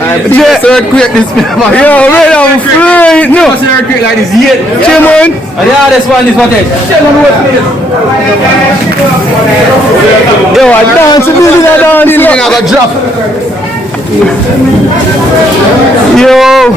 This earthquake this man. Yo, man, I'm free. No. This earthquake like this yet. Chimon. Yeah, this one, this one. Yo, I dance. The building I dance. The building I got drop. Yo.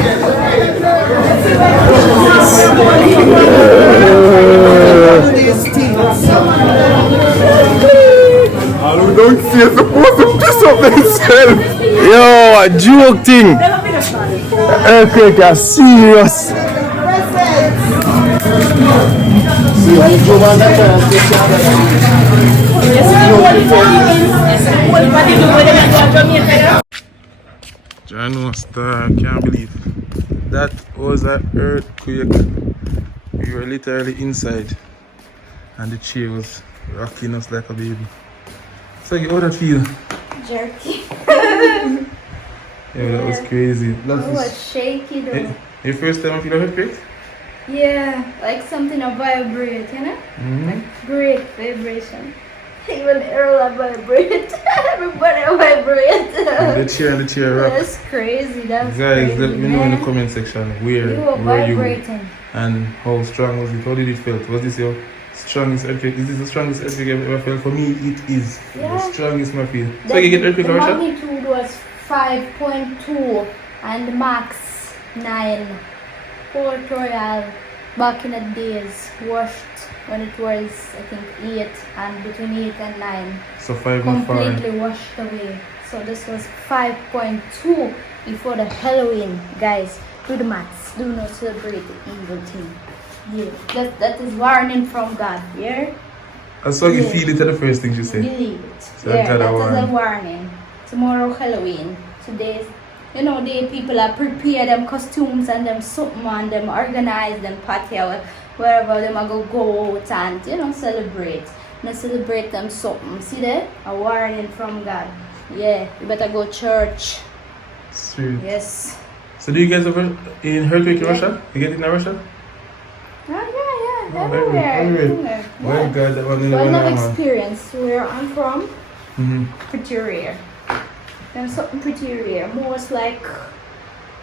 I don't see it's supposed to piss up themselves. Yo, a joke thing. Earthquake are serious. John was there, I can't believe that was an earthquake. We were literally inside and the chair was rocking us like a baby. So how did that feel? Jerky. Yeah, that was crazy. It was shaky though. Your first time you feel an earthquake? Yeah, like something a vibrate, you know? Like great vibration. Even Erla vibrate. Everybody vibrate. The chair rock. That's crazy. That's Guys, crazy, let me know in the comment section where you were vibrating. And how strong was it? How did it feel? Was this your strongest earthquake? Is this the strongest earthquake I've ever felt? For me, it is the strongest I feel. So you get earthquake the Russia? magnitude was 5.2 and max 9. Port Royal back in the days washed when it was I think 8 and between 8 and 9. So 5 completely washed away. So this was 5.2 before the Halloween. Guys, do the maths. Do not celebrate the evil thing. Yeah, that is warning from God. Yeah. I saw you feel it at the first thing you said. Believe it. So yeah, that is a warning. Tomorrow Halloween. Today's, the people are prepare them costumes and them something and them organize them party or wherever them are go out and celebrate. And celebrate them something. See that? A warning from God. Yeah, you better go church. Sweet. Yes. So do you guys ever in earthquake in Russia? You get it in Russia? Oh, yeah. Everywhere. Everywhere. Well, God, that one in the Well, one I've experienced where I'm from. Pretty rare. There's something pretty rare. Most like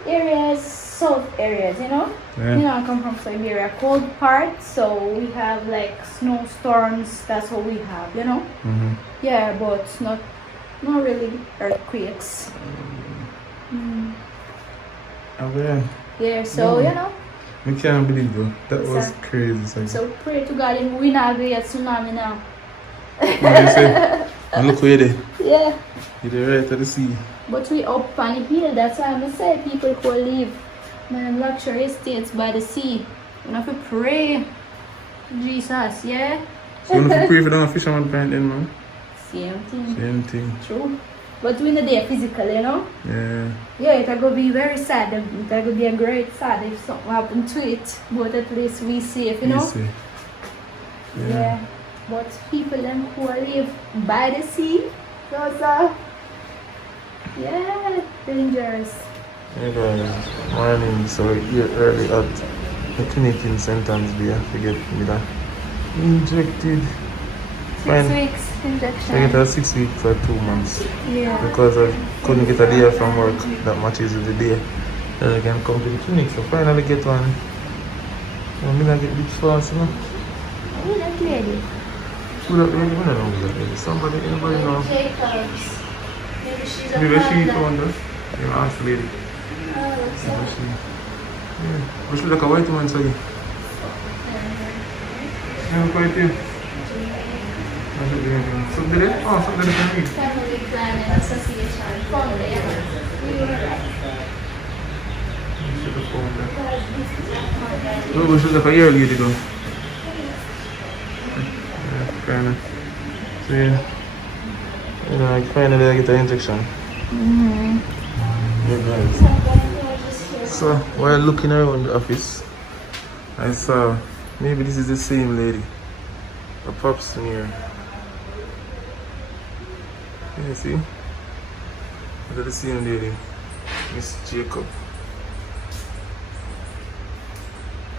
areas, south areas, Yeah. I come from Siberia, cold part, so we have like snowstorms. That's what we have, Yeah, but not really earthquakes. Yeah, so I can't believe though. That was crazy. So pray to God and we not get tsunami now. And look where they. Yeah. You're right at the sea. But we up on the hill, that's why I'm say people who live in luxury estates by the sea. You have to pray. Jesus, yeah? So you have to pray for them fisherman plant then, man? Same thing. True. But we not there physically, Yeah. Yeah, it will be very sad. It will be a great sad if something happened to it. But at least we safe, Yeah. But people them who live by the sea, those dangerous. Hey guys, morning. So we're here early at the clinic in St. Anne's Bay. I forget me that. Injected. 6 weeks injection. I get a 6 weeks for 2 months. Yeah. Because I couldn't get a day off from work that matches with the day. Then I can come to the clinic. So finally get one. I'm gonna get lips fast, Oh, that lady. Who that lady? I don't know who that lady. Somebody, anybody know? Jacobs. Maybe she's a Maybe she friend. found us. You know, ask the lady. Oh, so. Yeah. But she like a white woman, sorry. Yeah, quite here. So did it? Oh, so did it for me. Family Planning Association Foundation. We were right. Should have phoned her. No, but she was like a year ago ago. Yeah, kinda. So yeah. Like finally I get an injection. Yeah, guys. So while looking around the office, I saw maybe this is the same lady. A pops near. You see? Is that the same lady? Miss Jacob.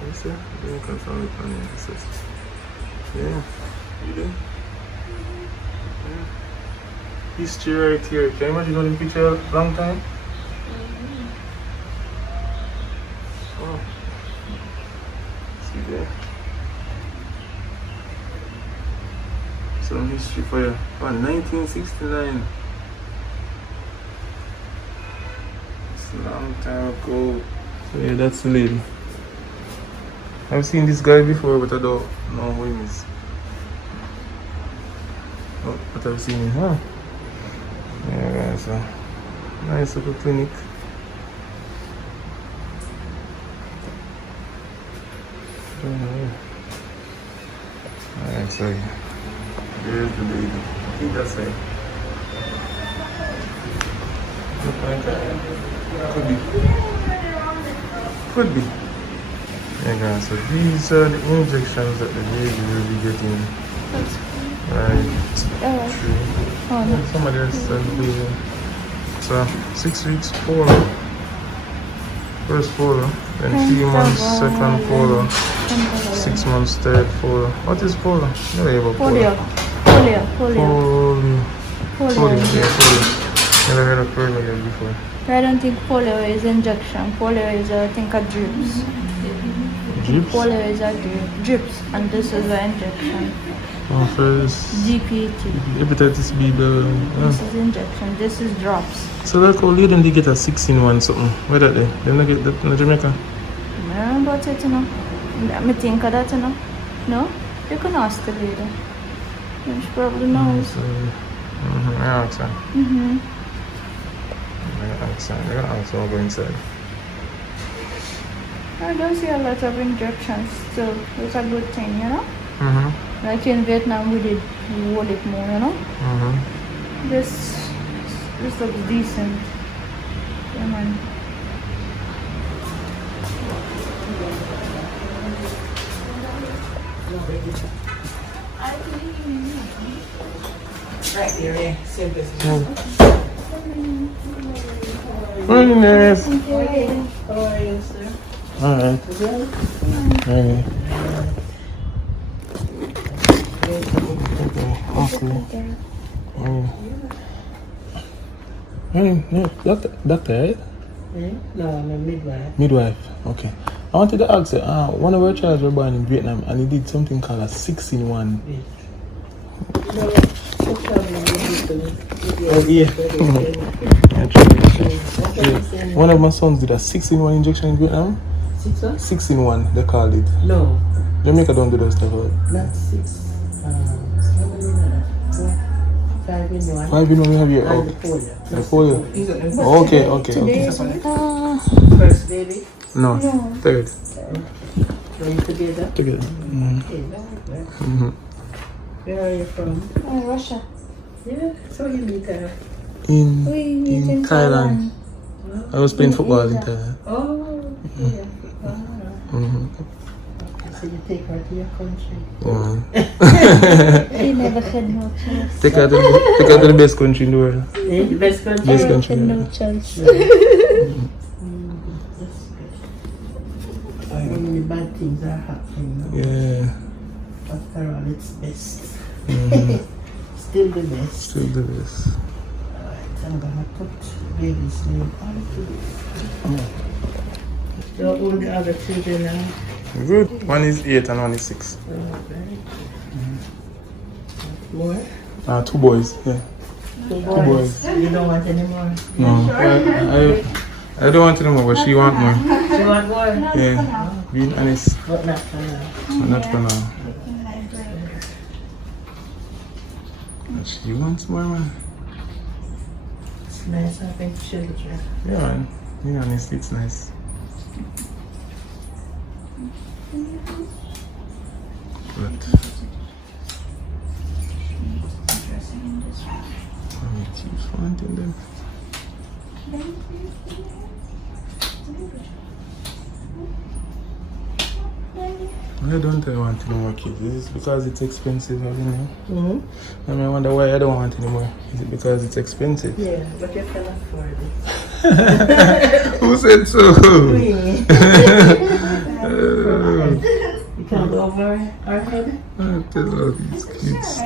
What is that? I didn't confirm it on the yeah. You do? Yeah. History right here. Can you imagine going in the picture a long time? history for you. From 1969. It's a long time ago. So yeah, that's the lady. I've seen this guy before, but I don't know who he is. Oh, but I've seen him, huh? Yeah, so nice little clinic. Alright, so here's the lady. I think that's it. Could be. Could be. Yeah, guys, so these are the injections that the baby will be getting. Right. True. Somebody else said baby. So 6 weeks follow. First follow. Then 3 months second follow. 6 months third follow. What is follow? Never ever Polio. Polio. Yeah, polio. Never heard of polio before. I don't think polio is injection. Polio is I think a drips. Drips? Polio is a drips, and this is an injection. First DPT. hepatitis B. This is injection. This is drops. So like how lady they get a 6-in-1 something. Where that they? They don't get that in Jamaica? I don't know about it, you know. I think of that, you know. No? You can ask the lady. She probably knows. So, I ask her. They're gonna ask her over inside. I don't see a lot of injections still. It's a good thing, you know. Mm-hmm. Like in Vietnam, we did hold it more, you know. Mm-hmm. This looks decent. Yeah, man. Right there, yeah. Same business. Morning, nurse. How are you, sir? Alright. Alright. Okay. No, doctor, right? No, I'm a midwife. Midwife. Okay. I wanted to ask you, one of our children were born in Vietnam and he did something called a 6-in-1. Yeah. One of my sons did a 6-in-1 injection in Vietnam. 6-in-1, they called it. No, Jamaica don't do those stuff, right? not 6. 5-in-1. 5-in-1 we have here. And Okay. the polio. The polio. Okay. First baby. No, third. Going together. Together. Okay, well. Where are you from? Russia. Yeah, so you meet her. In Thailand. I was playing football in Thailand. Oh, yeah. Mm-hmm. So you take her to your country. Yeah. He never had no chance. Take her to the best country in the world. Eh, the best country? Best He country. had Yeah. no chance. That's good. Only bad things are happening. Yeah. After all, it's best. Mm-hmm. Still the best. Still the best. Alright, I'm gonna put baby's name on it. So all the other children now. Good. One is 8 and one is 6. Okay. More? 2 boys. Yeah. Two boys. You don't want any more? No. I don't want any more, but she want more. You want more? Yeah. Being honest. But not for now. But not for now. But she wants more, man. It's nice having children. Yeah, man. Being honest, it's nice. But I keep wanting them. Why don't I want any more kids? Is it because it's expensive, you know? Mm-hmm. I wonder why I don't want any more. Is it because it's expensive? Yeah, but you can afford it. Who said so? Me. You can go over our head. I tell all these kids.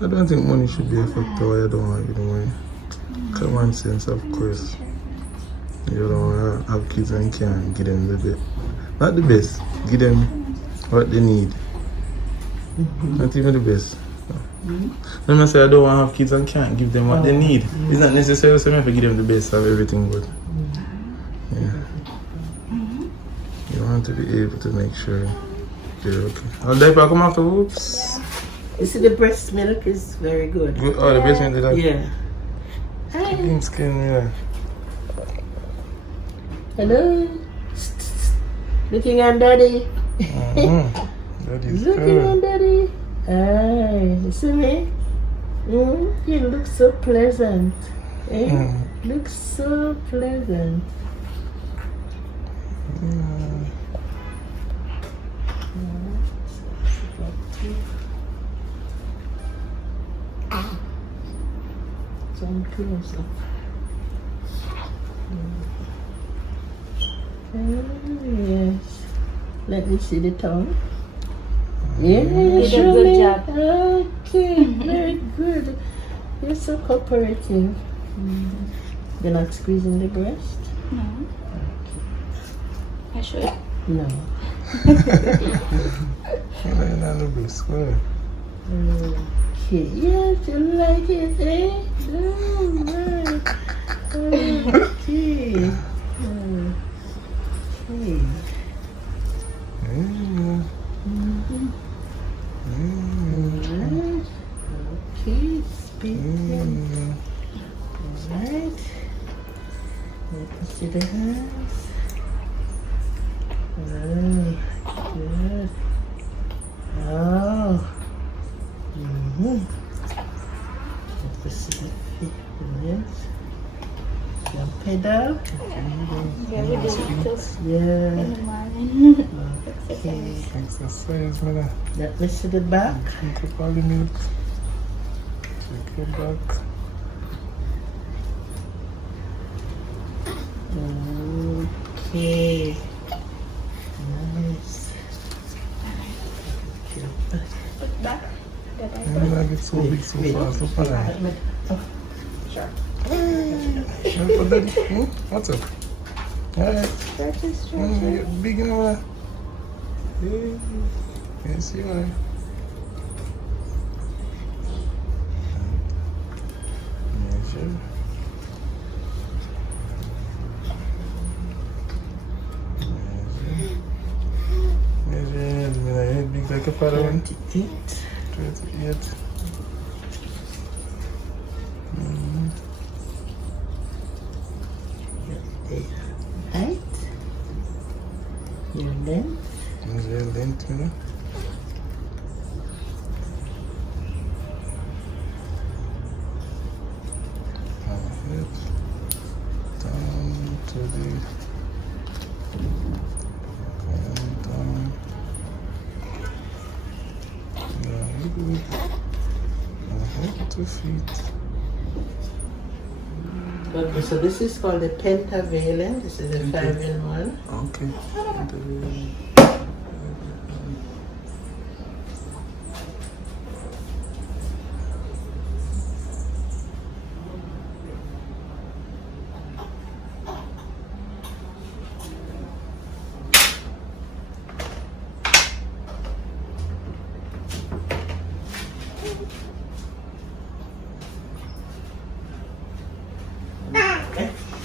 I don't think money should be a factor why I don't want any more. Common sense, of course. You don't want to have kids and can't give them the best. Not the best, give them what they need. Not even the best. When I say I don't want to have kids and can't give them what they need, it's not necessarily so I have to give them the best of everything, but yeah. You want to be able to make sure they're okay. Oh, diaper come after whoops. You see the breast milk is very good. Good. Oh, the breast milk did that. Yeah. Clean skin, yeah. Hello. Looking on daddy. That is Looking on good. daddy. Ah, you see me? You look so pleasant. Eh? Looks so pleasant. Some close up. Yes. Let me see the tongue. Yeah, did a surely. good job. Okay, very good. You're so cooperative. You're not squeezing the breast? No. I should. No. You're not the best. Good. Okay, yes, you like it, eh? Alright. Okay. Okay. Alright. Okay, speak. Alright. Let me see the hands. Good. Oh. Let me see the feet. Yes. Jump pedal. Yeah, we did it too Yeah. in the morning. Okay. Exercise, man. Let me see the back. Drink up all the milk. Check your back. Okay. Nice. Back. You're not get so big so fast. Look at that. Sure. What's up? Alright. Stretch it, stretch You're it. big enough. Yes, you are. Measure. Measure. Measure. Big like a father one. 28. 28. Height. Your length. Measure length, you know. Down to the down. Good. Head to feet. Okay, so this is called the pentavalent. This is a 5-in-1. Okay.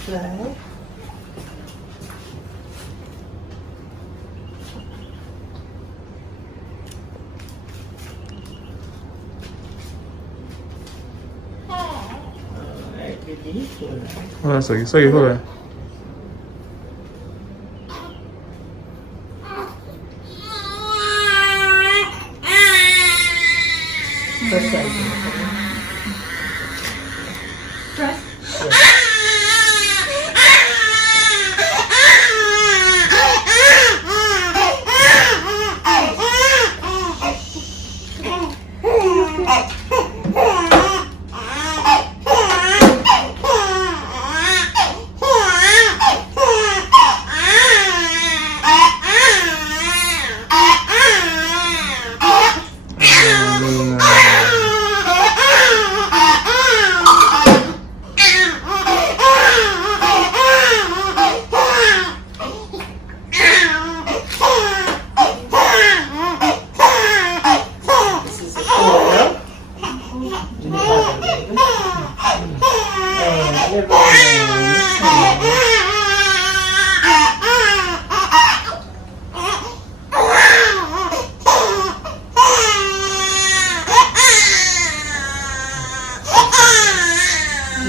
Fly. Alright, ready? Hold on a second. Sorry, hold on. First side.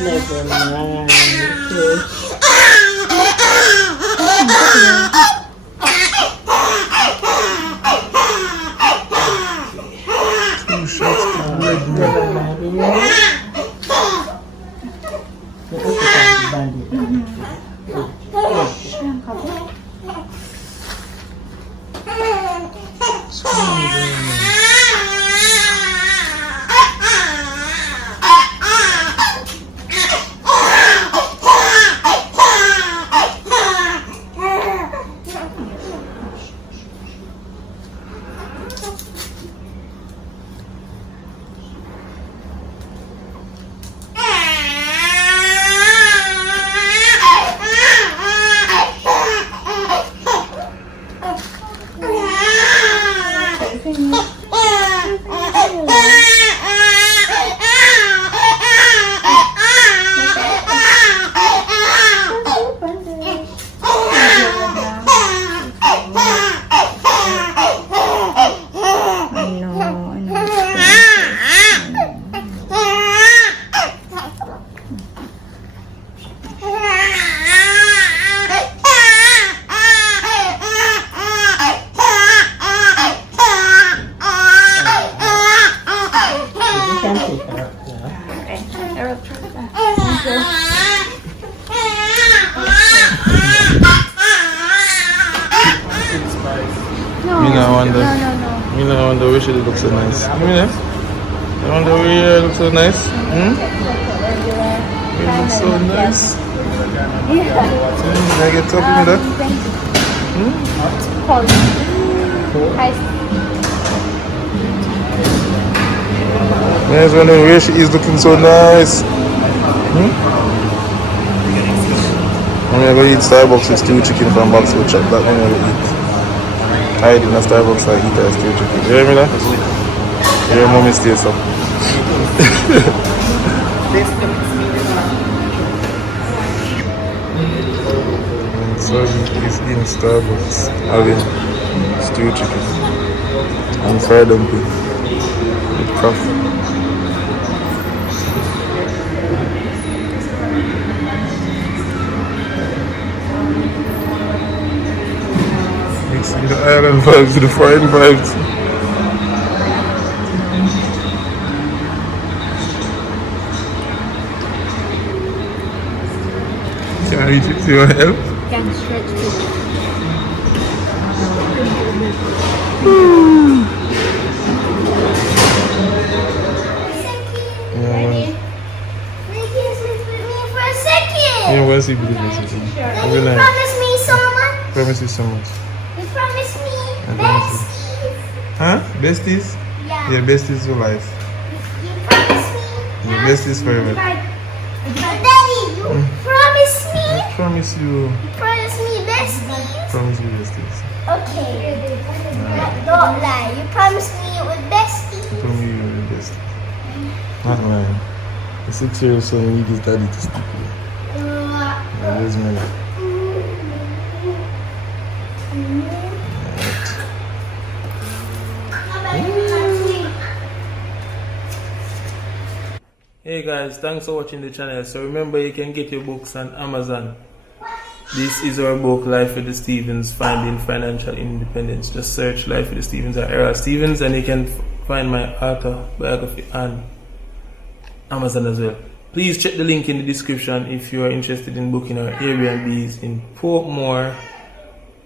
Never mind. Okay. Two shots of blood. Never mind. Yeah. You know, I wonder where she looks so nice. You know? I wonder where you look so nice. Hmm? You look so nice. Can I get top in that? I was wondering where she is looking so nice. I'm gonna go eat Starbucks with stew chicken from box with chop. That I'm gonna eat. I eat in a Starbucks, I eat a stew chicken. You hear me that? Your mommy stays up. And so he's in Starbucks having stew chicken and fried dumpling with coffee. Mixing the island vibes with the foreign vibes. Can I reach it? Do you want help? Can stretch it. Yeah, what's he believe in? Can you promise me so much? Promise you so much. You promise me I promise you. besties? Huh? Besties? Yeah. Yeah, besties for life. You promise me? Yeah, besties forever. Daddy, you promise me? I promise you. You promise me besties? Promise you besties. Okay. Don't lie. You promise me with besties? I promise you you're the besties. Not mine. The 6-year-old son needs his daddy to stick with. Where's my life? Hey guys, thanks for watching the channel. So remember, you can get your books on Amazon. This is our book, Life with the Stevens, Finding Financial Independence. Just search Life with the Stevens or Era Stevens and you can find my autobiography on Amazon as well. Please check the link in the description if you are interested in booking our Airbnbs in Portmore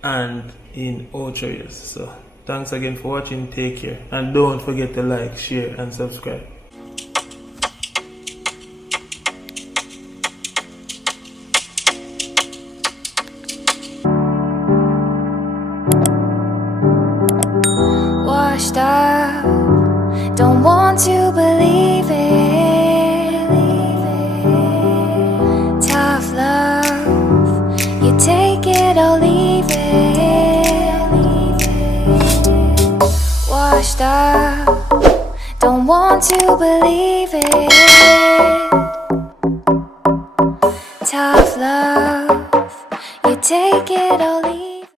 and in Orchards. So thanks again for watching. Take care and don't forget to like, share and subscribe. Washed up, don't want to believe it. Tough love, you take it or leave it. Washed up, don't don't want to believe it. Tough love, you take it all.